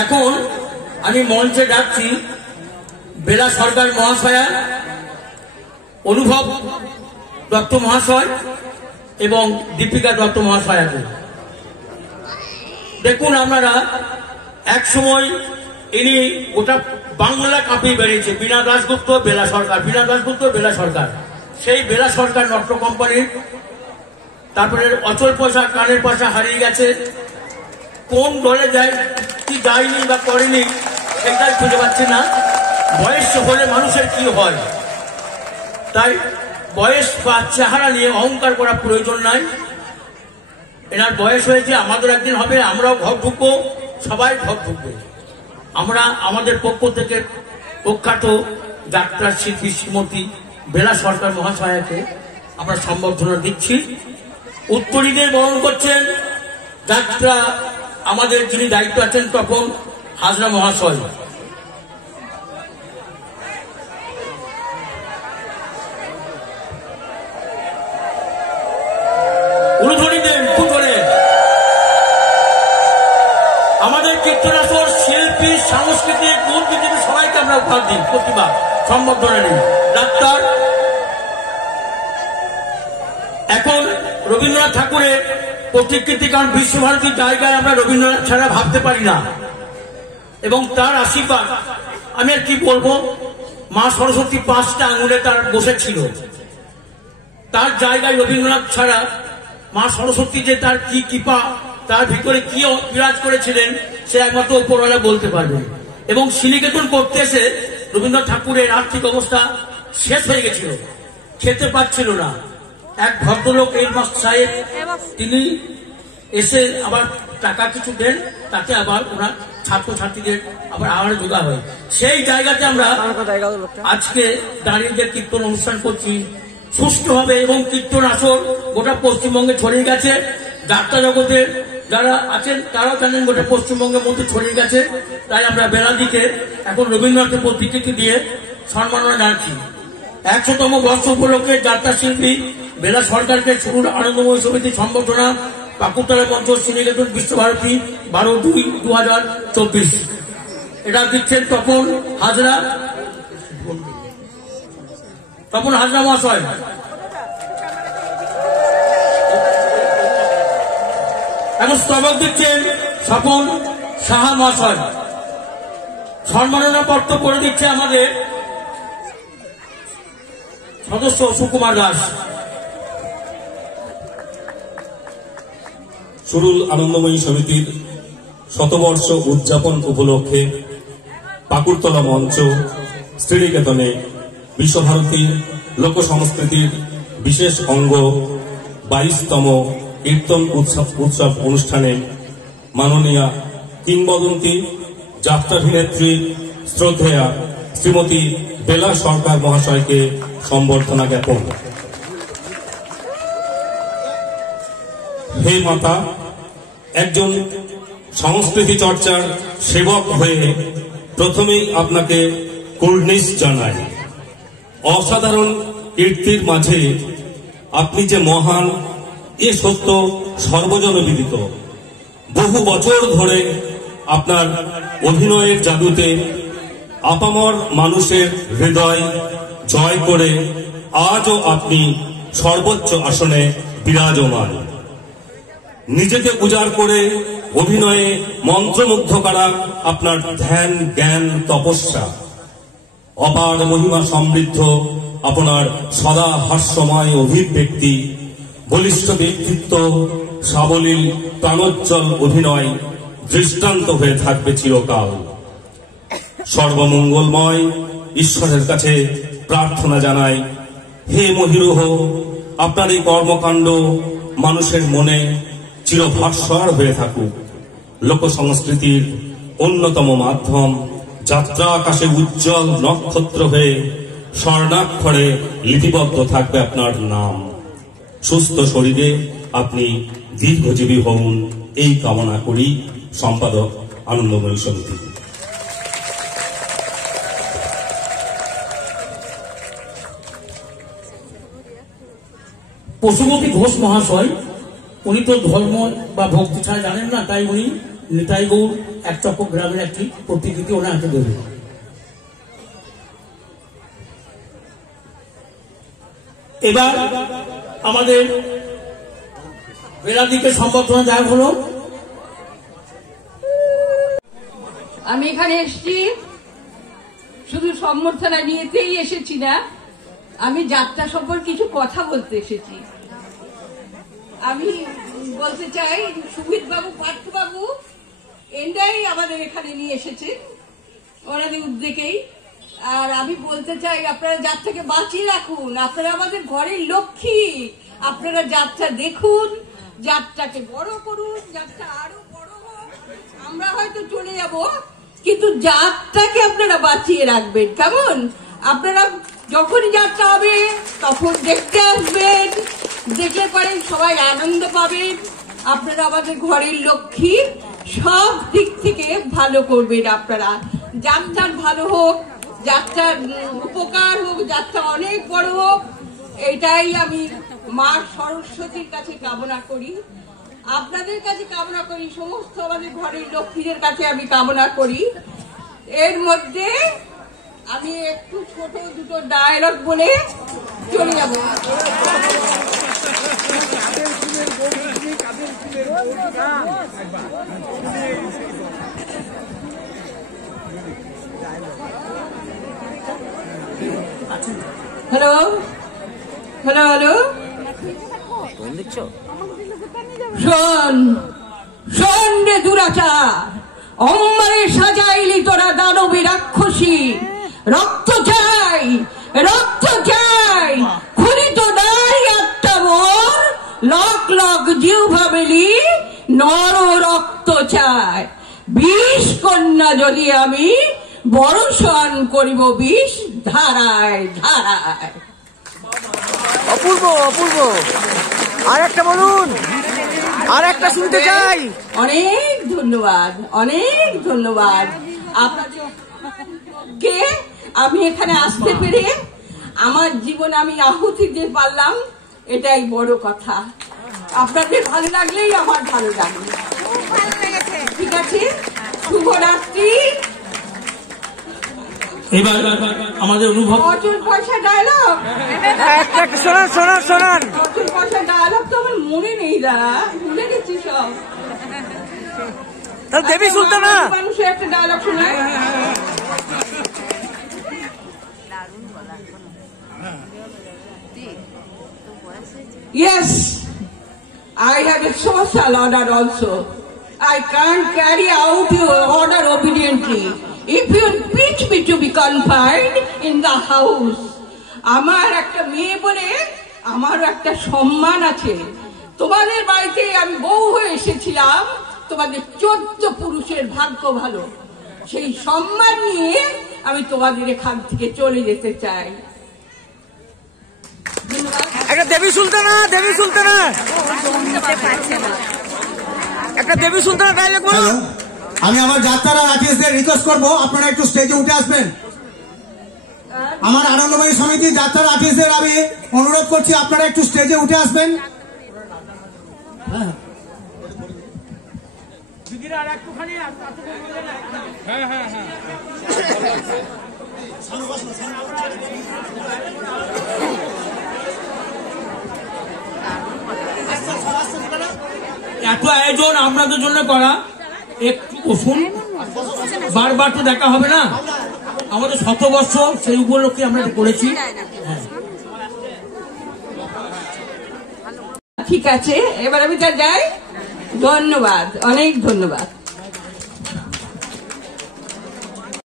এখন আমি মঞ্চে ডাকছি বেলা সরকার মহাশয়া, অনুভব দত্ত মহাশয় এবং দীপিকা দত্ত মহাশয়াকে। দেখুন আপনারা, এক সময় ইনি গোটা বাংলা কাঁপিয়ে বেরিয়েছে, বীণা দাশগুপ্ত বেলা সরকার, বীণা দাশগুপ্ত বেলা সরকার। সেই বেলা সরকার নট্য কোম্পানির, তারপরে অচল পয়সা কানের পয়সা হারিয়ে গেছে, কোন দলে যায় কি যায়নি বা করেনি সেটাই খুঁজে পাচ্ছি না। বয়স হলে মানুষের কি হয়, তাই বয়স বা চেহারা নিয়ে অহংকার করা প্রয়োজন নাই। এনার বয়স হয়েছে, আমাদের একদিন হবে, আমরাও ঘর ঢুকবো, সবাই ঘর ঢুকবে। আমরা আমাদের পক্ষ থেকে প্রখ্যাত যাত্রা শিল্পী শ্রীমতী বেলা সরকার মহাশয়াকে আমরা সম্বর্ধনা দিচ্ছি। উত্তরীদের বরণ করছেন যাত্রা আমাদের যিনি দায়িত্ব আছেন তখন হাজরা মহাশয়। উলুধ্বনি দেন পুজোরে আমাদের কীর্তনাসর শিল্পী, সাংস্কৃতিক বুদ্ধিজীবী সবাইকে আমরা উপহার দিই, প্রতিভা সম্বর্ধনা নিই। ডাক্তার, এখন রবীন্দ্রনাথ ঠাকুরের প্রতিকৃতি, কারণ বিশ্বভারতীর জায়গায় আমরা রবীন্দ্রনাথ ছাড়া ভাবতে পারি না, এবং তার আশীর্বাদ আমি আর কি বলবো। মা সরস্বতী 5টা আঙুলে তার বসেছিল, তার জায়গায় রবীন্দ্রনাথ ছাড়া মা সরস্বতী যে তার কি কৃপা, তার ভিতরে কি বিরাজ করেছিলেন সে একমাত্র উপরওয়ালা বলতে পারবেন। এবং শ্রীনিকেতন করতে এসে রবীন্দ্রনাথ ঠাকুরের আর্থিক অবস্থা শেষ হয়ে গেছিল, খেতে পাচ্ছিল না। এক ভদ্রলোক হেডমাস্টার সাহেব, তিনি এসে আবার টাকা কিছু দেন, তাতে আবার ওনার ছাত্রছাত্রীদের আবার যোগা হয়। সেই জায়গাতে আমরা আজকে দাঁড়িয়ে যে কীর্তন অনুষ্ঠান করছি সুষ্ঠুভাবে, এবং কীর্তন আসর গোটা পশ্চিমবঙ্গে ছড়িয়ে গেছে। যাত্রা জগতের যারা আছেন তারাও জানেন গোটা পশ্চিমবঙ্গের মধ্যে ছড়িয়ে গেছে। তাই আমরা বেলাদিকে এখন রবীন্দ্রনাথের প্রতিকৃতি দিয়ে সম্মাননা জানাচ্ছি। 100তম বর্ষ উপলক্ষে যাত্রা শিল্পী বেলা সরকারকে শুরুর আনন্দময় সমিতি সম্বর্ধনা, পাকুড়তলা মঞ্চ, শ্রীনিকেতন বিশ্বভারতী, 12/2/2024। এটা দিচ্ছেন তপন হাজরা, তপন হাজরা মহাশয়। এখন স্তবক দিচ্ছেন স্বপন সাহা মহাশয়। সম্মাননা পত্র করে দিচ্ছে আমাদের সদস্য সুকুমার দাস। সুরুল আনন্দময়ী সমিতির শতবর্ষ উদযাপন উপলক্ষে পাকুড়তলা মঞ্চ, শ্রীনিকেতনে বিশ্বভারতী লোক সংস্কৃতির বিশেষ অঙ্গ 22তম কীর্তন উৎসব অনুষ্ঠানে মাননীয়া কিংবদন্তি যাত্রাভিনেত্রী শ্রদ্ধেয়া শ্রীমতী বেলা সরকার মহাশয়কে সম্বর্ধনা জ্ঞাপন। হে মাতা, একজন সংস্কৃতি চর্চার সেবক হয়ে প্রথমেই আপনাকে কুর্নিশ জানাই। অসাধারণ কীর্তির মাঝে আপনি যে মহান, এ সত্য সর্বজনবিদিত। বহু বছর ধরে আপনার অভিনয়ের জাদুতে আপামর মানুষের হৃদয় জয় করে আজও আপনি সর্বোচ্চ আসনে বিরাজমান। নিজেকে উজাড় করে অভিনয়ে মন্ত্রমুগ্ধ করা আপনার ধ্যান, জ্ঞান, তপস্যা, অপার মহিমা সমৃদ্ধ আপনার সদা হাস্যময় অভিব্যক্তি, বলিষ্ঠ ব্যক্তিত্ব, সাবলীল প্রাণোজ্জ্বল অভিনয় দৃষ্টান্ত হয়ে থাকবে চিরকাল। সর্বমঙ্গলময় ঈশ্বরের কাছে প্রার্থনা জানাই, হে মহিরুহ, আপনার এই কর্মকাণ্ড মানুষের মনে চিরভাস্বর হয়ে থাকুক। লোক সংস্কৃতির অন্যতম মাধ্যম যাত্রা আকাশে উজ্জ্বল নক্ষত্র হয়ে স্বর্ণাক্ষরে লিপিবদ্ধ থাকবে আপনার নাম। সুস্থ শরীরে আপনি দীর্ঘজীবী হন, এই কামনা করি। সম্পাদক, আনন্দময়ী সমিতি। পশুপতি ঘোষ মহাশয়, উনি তো ধর্ম বা ভক্তি ছাড়া জানেন না, তাই উনি নেতাইগৌর একচক্র গ্রামের একটি প্রতিকৃতি ওনার হাতে দেবে। এবার আমাদের বেলাদিকে সম্বর্ধনা দেওয়া হলো। আমি এখানে এসেছি শুধু সম্বর্ধনা নিয়েতেই এসেছি না, আমি যাত্রা সম্পর্কে কিছু কথা বলতে এসেছি। আমি বলতে চাই সুমিত বাবু, পার্থ বাবু এটাই আমাদের এখানে নিয়ে এসেছেন ওনাদের উদ্যোগেই। আর আমি বলতে চাই আপনারা যাত্রাকে বাঁচিয়ে রাখুন, আপনারা আমাদের ঘরের লক্ষ্মী, আপনারা যাত্রা দেখুন, যাত্রাকে বড় করুন, যাত্রা আরো বড় হোক। আমরা হয়তো চলে যাব, কিন্তু যাত্রাকে আপনারা বাঁচিয়ে রাখবেন। কেমন? আপনারা যখনই যাত্রা হবে তখন দেখতে আসবেন, দেখলে পরে সবাই আনন্দ পাবেন। আপনারা আমাদের ঘরের লক্ষ্মী, সব দিক থেকে ভালো করবেন আপনারা। যাত্রার ভালো হোক, যাত্রার উপকার হোক, যাত্রা অনেক বড় হোক, এটাই আমি মা সরস্বতীর কাছে কামনা করি, আপনাদের কাছে কামনা করি, সমস্ত আমাদের ঘরের লক্ষ্মীদের কাছে আমি কামনা করি। এর মধ্যে আমি একটু ছোট দুটো ডায়লগ বলে চলে যাব। হ্যালো হ্যালো হ্যালো, শোন শোন রে দুরাচার, অম্বারে সাজাইলি তোরা দানবে রাক্ষসী, রক্ত চাই রক্ত চাই, খুলিত নাই আত্মা মোর, লক লক জিহ্বা মেলি নর রক্ত চাই, বিষ কন্যা যদি আমি বর্ষণ করিব বিষ ধারায় ধারায়। অপূর্ব অপূর্ব, আর একটা বলুন, আর একটা শুনতে চাই। অনেক ধন্যবাদ, অনেক ধন্যবাদ আপনাদেরকে। আমি এখানে আসতে পেরে আমার জীবনে আমি আহুতি দিতে পারলাম, এটাই বড় কথা। আপনাদের ভালো লাগলেই আমার ভালো লাগবে। ঠিক আছে, শুভরাত্রি। এবার আমাদের অনুভব প্রচুর পয়সা ডায়লগ, শোনান শোনান শোনান। প্রচুর পয়সা ডায়লগ তো আমার মনে নেই, দাঁড়া ভুলে গেছি সব। তাহলে দেবী সুলতানা মানুষের একটা ডায়লগ শোনায়। Yes, I have a social order also. I can't carry out your order obediently. If you pitch me to be confined in the house, আমার একটা মেয়ে বলে আমারও একটা সম্মান আছে। তোমাদের বাড়িতে আমি বউ হয়ে এসেছিলাম, তোমাদের 14 পুরুষের ভাগ্য ভালো, সেই সম্মান নিয়ে আমি তোমাদের এখান থেকে চলে যেতে চাই। একটা দেবী সুলতানা, দেবী সুলতানা, একটা দেবী সুলতানা ডায়লগ বলুন। আমি আমার যাত্রার আর্টিস্টদের রিকোয়েস্ট করবো আপনারা একটু স্টেজে উঠে আসবেন। আমার আনন্দময়ী সমিতি যাত্রার আর্টিস্টদের আমি অনুরোধ করছি আপনারা একটু স্টেজে উঠে আসবেন। এত আয়োজন আপনাদের জন্য করা, একটু বসুন, বারবার তো দেখা হবে না। আমাদের 100 বছর সেই উপলক্ষে আমরা করেছি। ঠিক আছে, এবার আমি তা যাই। ধন্যবাদ, অনেক ধন্যবাদ।